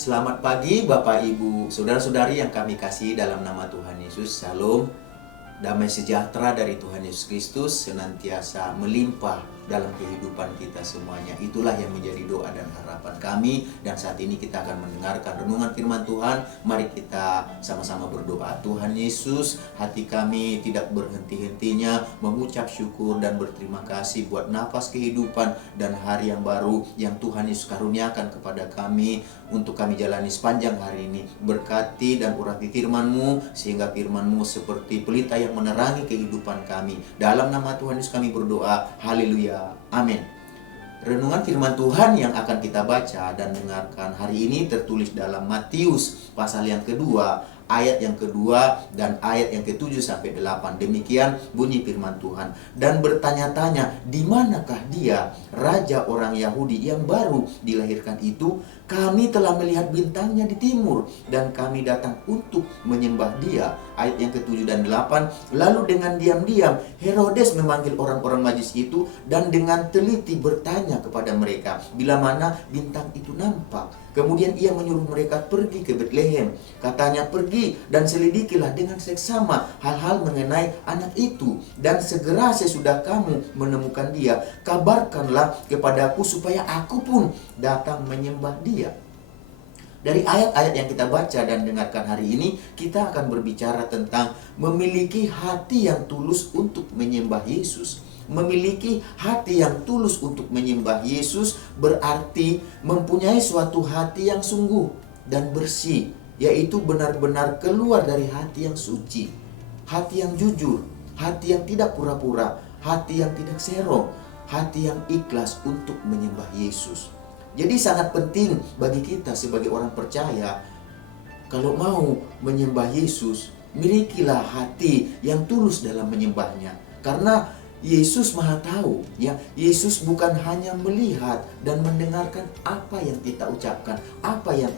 Selamat pagi Bapak Ibu, saudara-saudari yang kami kasih dalam nama Tuhan Yesus. Shalom, damai sejahtera dari Tuhan Yesus Kristus senantiasa melimpah dalam kehidupan kita semuanya. Itulah yang menjadi doa dan harapan kami. Dan saat ini kita akan mendengarkan renungan firman Tuhan. Mari kita sama-sama berdoa. Tuhan Yesus, hati kami tidak berhenti-hentinya mengucap syukur dan berterima kasih buat nafas kehidupan dan hari yang baru yang Tuhan Yesus karuniakan kepada kami untuk kami jalani sepanjang hari ini. Berkati dan urati firman-Mu sehingga firman-Mu seperti pelita yang menerangi kehidupan kami. Dalam nama Tuhan Yesus kami berdoa. Haleluya. Amin. Renungan firman Tuhan yang akan kita baca dan dengarkan hari ini tertulis dalam Matius pasal yang kedua, ayat yang kedua dan ayat yang ke-7 sampai 8. Demikian bunyi firman Tuhan. Dan bertanya-tanya, di manakah dia, raja orang Yahudi yang baru dilahirkan itu? Kami telah melihat bintangnya di timur dan kami datang untuk menyembah dia. Ayat yang ke-7 dan 8. Lalu dengan diam-diam Herodes memanggil orang-orang Majus itu dan dengan teliti bertanya kepada mereka bila mana bintang itu nampak. Kemudian ia menyuruh mereka pergi ke Betlehem. Katanya, pergi dan selidikilah dengan seksama hal-hal mengenai anak itu. Dan segera sesudah kamu menemukan dia, kabarkanlah kepadaku supaya aku pun datang menyembah dia. Dari ayat-ayat yang kita baca dan dengarkan hari ini, kita akan berbicara tentang memiliki hati yang tulus untuk menyembah Yesus. Memiliki hati yang tulus untuk menyembah Yesus berarti mempunyai suatu hati yang sungguh dan bersih, yaitu benar-benar keluar dari hati yang suci, hati yang jujur, hati yang tidak pura-pura, hati yang tidak serong, hati yang ikhlas untuk menyembah Yesus. Jadi sangat penting bagi kita sebagai orang percaya, kalau mau menyembah Yesus, milikilah hati yang tulus dalam menyembahnya. Karena Yesus Maha Tahu, ya. Yesus bukan hanya melihat dan mendengarkan apa yang kita ucapkan, apa yang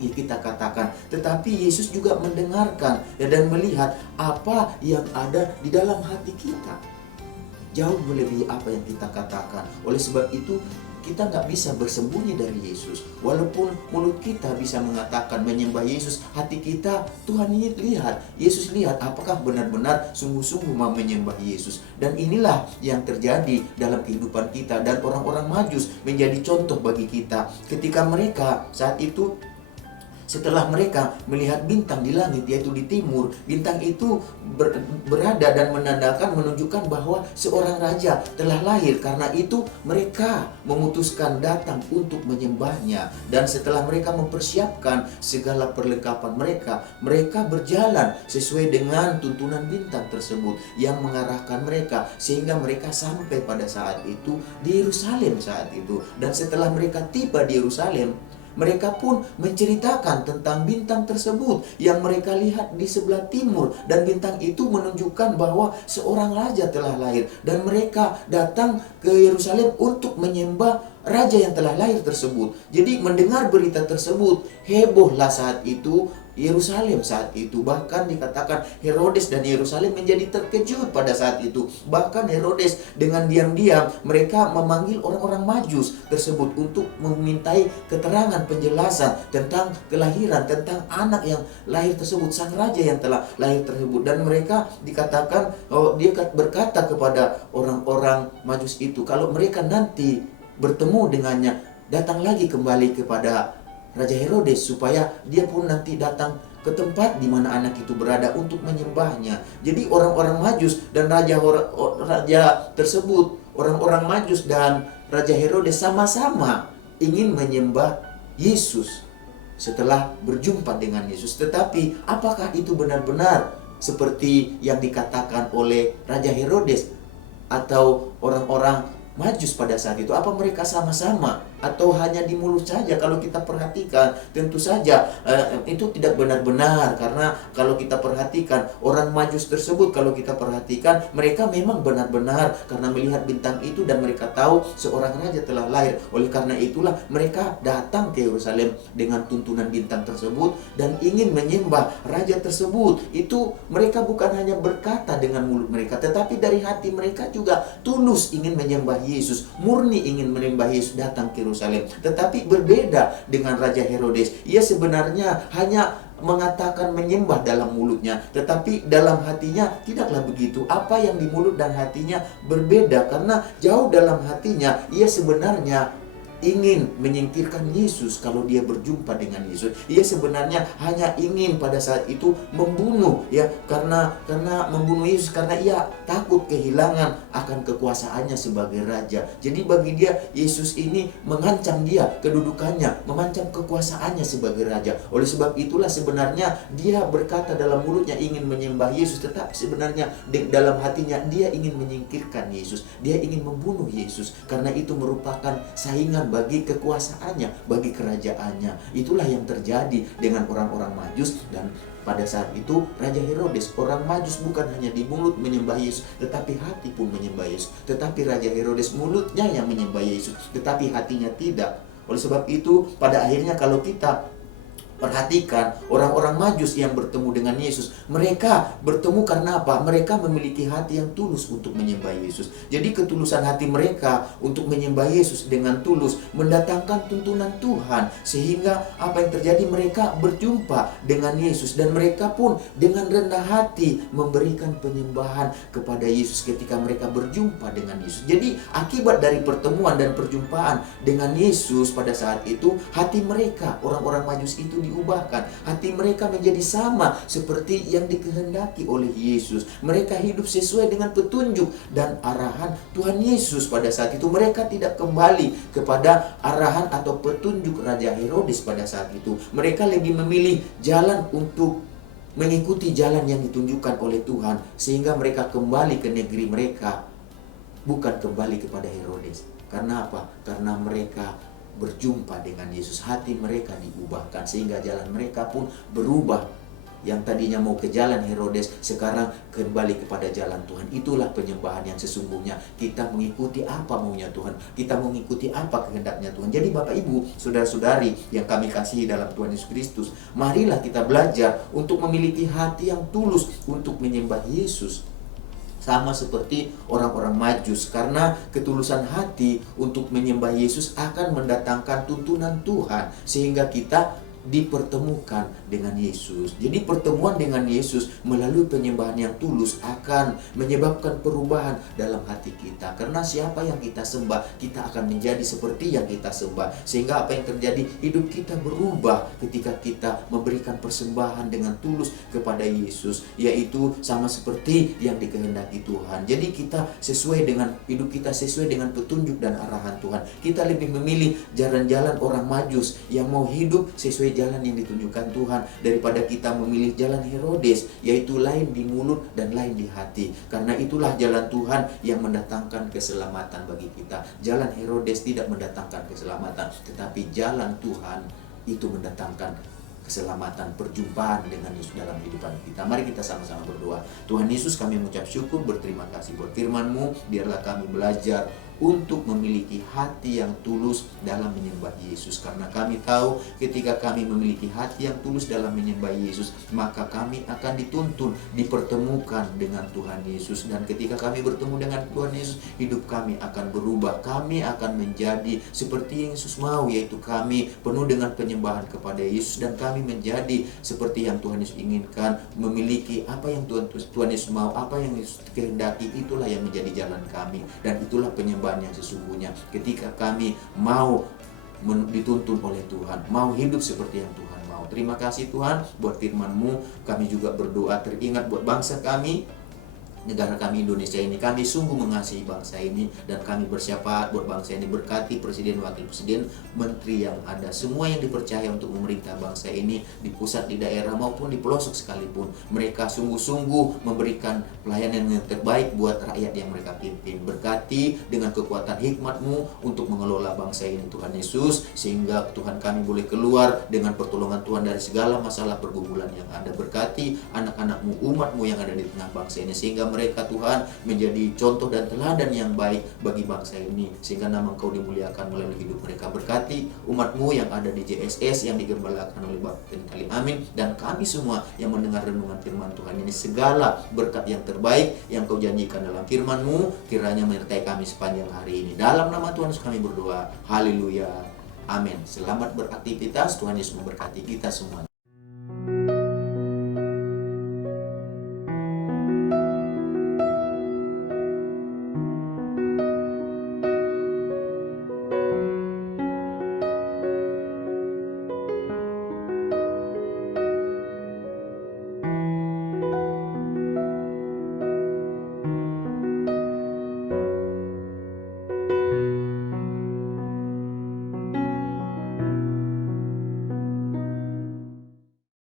kita katakan, tetapi Yesus juga mendengarkan dan melihat apa yang ada di dalam hati kita. Jauh melebihi apa yang kita katakan. Oleh sebab itu, kita nggak bisa bersembunyi dari Yesus. Walaupun mulut kita bisa mengatakan menyembah Yesus, hati kita Tuhan ini lihat. Yesus lihat apakah benar-benar sungguh-sungguh mau menyembah Yesus. Dan inilah yang terjadi dalam kehidupan kita. Dan orang-orang Majus menjadi contoh bagi kita. Ketika mereka saat itu, setelah mereka melihat bintang di langit, yaitu di timur, bintang itu berada dan menunjukkan bahwa seorang raja telah lahir. Karena itu mereka memutuskan datang untuk menyembahnya. Dan setelah mereka mempersiapkan segala perlengkapan mereka berjalan sesuai dengan tuntunan bintang tersebut yang mengarahkan mereka, sehingga mereka sampai pada saat itu di Yerusalem saat itu. Dan setelah mereka tiba di Yerusalem, mereka pun menceritakan tentang bintang tersebut yang mereka lihat di sebelah timur. Dan bintang itu menunjukkan bahwa seorang raja telah lahir. Dan mereka datang ke Yerusalem untuk menyembah raja yang telah lahir tersebut. Jadi mendengar berita tersebut, hebohlah saat itu Yerusalem saat itu. Bahkan dikatakan Herodes dan Yerusalem menjadi terkejut pada saat itu. Bahkan Herodes dengan diam-diam mereka memanggil orang-orang Majus tersebut untuk memintai keterangan penjelasan tentang kelahiran, tentang anak yang lahir tersebut, sang raja yang telah lahir tersebut. Dan mereka dikatakan, dia berkata kepada orang-orang Majus itu, kalau mereka nanti bertemu dengannya, datang lagi kembali kepada Raja Herodes supaya dia pun nanti datang ke tempat di mana anak itu berada untuk menyembahnya. Jadi orang-orang Majus dan raja tersebut, orang-orang Majus dan Raja Herodes sama-sama ingin menyembah Yesus setelah berjumpa dengan Yesus. Tetapi apakah itu benar-benar seperti yang dikatakan oleh Raja Herodes atau orang-orang Majus pada saat itu? Apa mereka sama-sama atau hanya di mulut saja? Kalau kita perhatikan, tentu saja itu tidak benar-benar. Karena kalau kita perhatikan, orang Majus tersebut, kalau kita perhatikan, mereka memang benar-benar karena melihat bintang itu dan mereka tahu seorang raja telah lahir. Oleh karena itulah mereka datang ke Yerusalem dengan tuntunan bintang tersebut dan ingin menyembah raja tersebut. Itu mereka bukan hanya berkata dengan mulut mereka, tetapi dari hati mereka juga tulus ingin menyembah Yesus, murni ingin menyembah Yesus, datang ke Yerusalem. Tetapi berbeda dengan Raja Herodes. Ia sebenarnya hanya mengatakan menyembah dalam mulutnya, tetapi dalam hatinya tidaklah begitu. Apa yang di mulut dan hatinya berbeda, karena jauh dalam hatinya ia sebenarnya ingin menyingkirkan Yesus. Kalau dia berjumpa dengan Yesus, ia sebenarnya hanya ingin pada saat itu membunuh, ya, karena membunuh Yesus, karena ia takut kehilangan akan kekuasaannya sebagai raja. Jadi bagi dia Yesus ini mengancam dia kedudukannya, mengancam kekuasaannya sebagai raja. Oleh sebab itulah sebenarnya dia berkata dalam mulutnya ingin menyembah Yesus, tetapi sebenarnya dalam hatinya dia ingin menyingkirkan Yesus, dia ingin membunuh Yesus, karena itu merupakan saingan bagi kekuasaannya, bagi kerajaannya. Itulah yang terjadi dengan orang-orang Majus. Dan pada saat itu Raja Herodes, orang Majus bukan hanya di mulut menyembah Yesus, tetapi hati pun menyembah Yesus. Tetapi Raja Herodes mulutnya yang menyembah Yesus, tetapi hatinya tidak. Oleh sebab itu pada akhirnya kalau kita perhatikan orang-orang Majus yang bertemu dengan Yesus, mereka bertemu karena apa? Mereka memiliki hati yang tulus untuk menyembah Yesus. Jadi ketulusan hati mereka untuk menyembah Yesus dengan tulus mendatangkan tuntunan Tuhan, sehingga apa yang terjadi, mereka berjumpa dengan Yesus dan mereka pun dengan rendah hati memberikan penyembahan kepada Yesus ketika mereka berjumpa dengan Yesus. Jadi akibat dari pertemuan dan perjumpaan dengan Yesus pada saat itu, hati mereka, orang-orang Majus itu diubahkan. Hati mereka menjadi sama seperti yang dikehendaki oleh Yesus. Mereka hidup sesuai dengan petunjuk dan arahan Tuhan Yesus pada saat itu. Mereka tidak kembali kepada arahan atau petunjuk Raja Herodes pada saat itu. Mereka lebih memilih jalan untuk mengikuti jalan yang ditunjukkan oleh Tuhan, sehingga mereka kembali ke negeri mereka, bukan kembali kepada Herodes. Karena apa? Karena mereka berjumpa dengan Yesus, hati mereka diubahkan sehingga jalan mereka pun berubah. Yang tadinya mau ke jalan Herodes, sekarang kembali kepada jalan Tuhan. Itulah penyembahan yang sesungguhnya. Kita mengikuti apa maunya Tuhan, kita mengikuti apa kehendaknya Tuhan. Jadi Bapak Ibu, saudara-saudari yang kami kasihi dalam Tuhan Yesus Kristus, marilah kita belajar untuk memiliki hati yang tulus untuk menyembah Yesus, sama seperti orang-orang Majus, karena ketulusan hati untuk menyembah Yesus akan mendatangkan tuntunan Tuhan sehingga kita dipertemukan dengan Yesus. Jadi pertemuan dengan Yesus melalui penyembahan yang tulus akan menyebabkan perubahan dalam hati kita. Karena siapa yang kita sembah, kita akan menjadi seperti yang kita sembah. Sehingga apa yang terjadi? Hidup kita berubah ketika kita memberikan persembahan dengan tulus kepada Yesus, yaitu sama seperti yang dikehendaki Tuhan. Jadi kita sesuai dengan hidup kita, sesuai dengan petunjuk dan arahan Tuhan. Kita lebih memilih jalan-jalan orang Majus yang mau hidup sesuai jalan yang ditunjukkan Tuhan, daripada kita memilih jalan Herodes, yaitu lain di mulut dan lain di hati. Karena itulah jalan Tuhan yang mendatangkan keselamatan bagi kita. Jalan Herodes tidak mendatangkan keselamatan, tetapi jalan Tuhan itu mendatangkan keselamatan, perjumpaan dengan Yesus dalam kehidupan kita. Mari kita sama-sama berdoa. Tuhan Yesus, kami mengucap syukur, berterima kasih buat firman-Mu. Biarlah kami belajar untuk memiliki hati yang tulus dalam menyembah Yesus. Karena kami tahu ketika kami memiliki hati yang tulus dalam menyembah Yesus, maka kami akan dituntun, dipertemukan dengan Tuhan Yesus. Dan ketika kami bertemu dengan Tuhan Yesus, hidup kami akan berubah. Kami akan menjadi seperti yang Yesus mau, yaitu kami penuh dengan penyembahan kepada Yesus. Dan kami menjadi seperti yang Tuhan Yesus inginkan, memiliki apa yang Tuhan Yesus mau, apa yang Yesus kehendaki. Itulah yang menjadi jalan kami, dan itulah penyembahan yang sesungguhnya. Ketika kami mau dituntun oleh Tuhan, mau hidup seperti yang Tuhan mau. Terima kasih Tuhan buat firman-Mu. Kami juga berdoa teringat buat bangsa kami, negara kami Indonesia ini. Kami sungguh mengasihi bangsa ini, dan kami bersyafaat buat bangsa ini. Berkati Presiden, Wakil Presiden, Menteri yang ada, semua yang dipercaya untuk memerintah bangsa ini, di pusat, di daerah, maupun di pelosok sekalipun. Mereka sungguh-sungguh memberikan pelayanan yang terbaik buat rakyat yang mereka pimpin. Berkati dengan kekuatan hikmat-Mu untuk mengelola bangsa ini Tuhan Yesus, sehingga Tuhan kami boleh keluar dengan pertolongan Tuhan dari segala masalah pergumulan yang ada. Berkati anak-anak-Mu, umat-Mu yang ada di tengah bangsa ini, sehingga mereka Tuhan menjadi contoh dan teladan yang baik bagi bangsa ini, sehingga nama Engkau dimuliakan melalui hidup mereka. Berkati umat-Mu yang ada di JSS yang digembalakan oleh Bapak Kali, amin. Dan kami semua yang mendengar renungan firman Tuhan ini, segala berkat yang terbaik yang Kau janjikan dalam firman-Mu kiranya menyertai kami sepanjang hari ini. Dalam nama Tuhan Yesus kami berdoa, haleluya, amin. Selamat beraktivitas, Tuhan Yesus memberkati kita semua.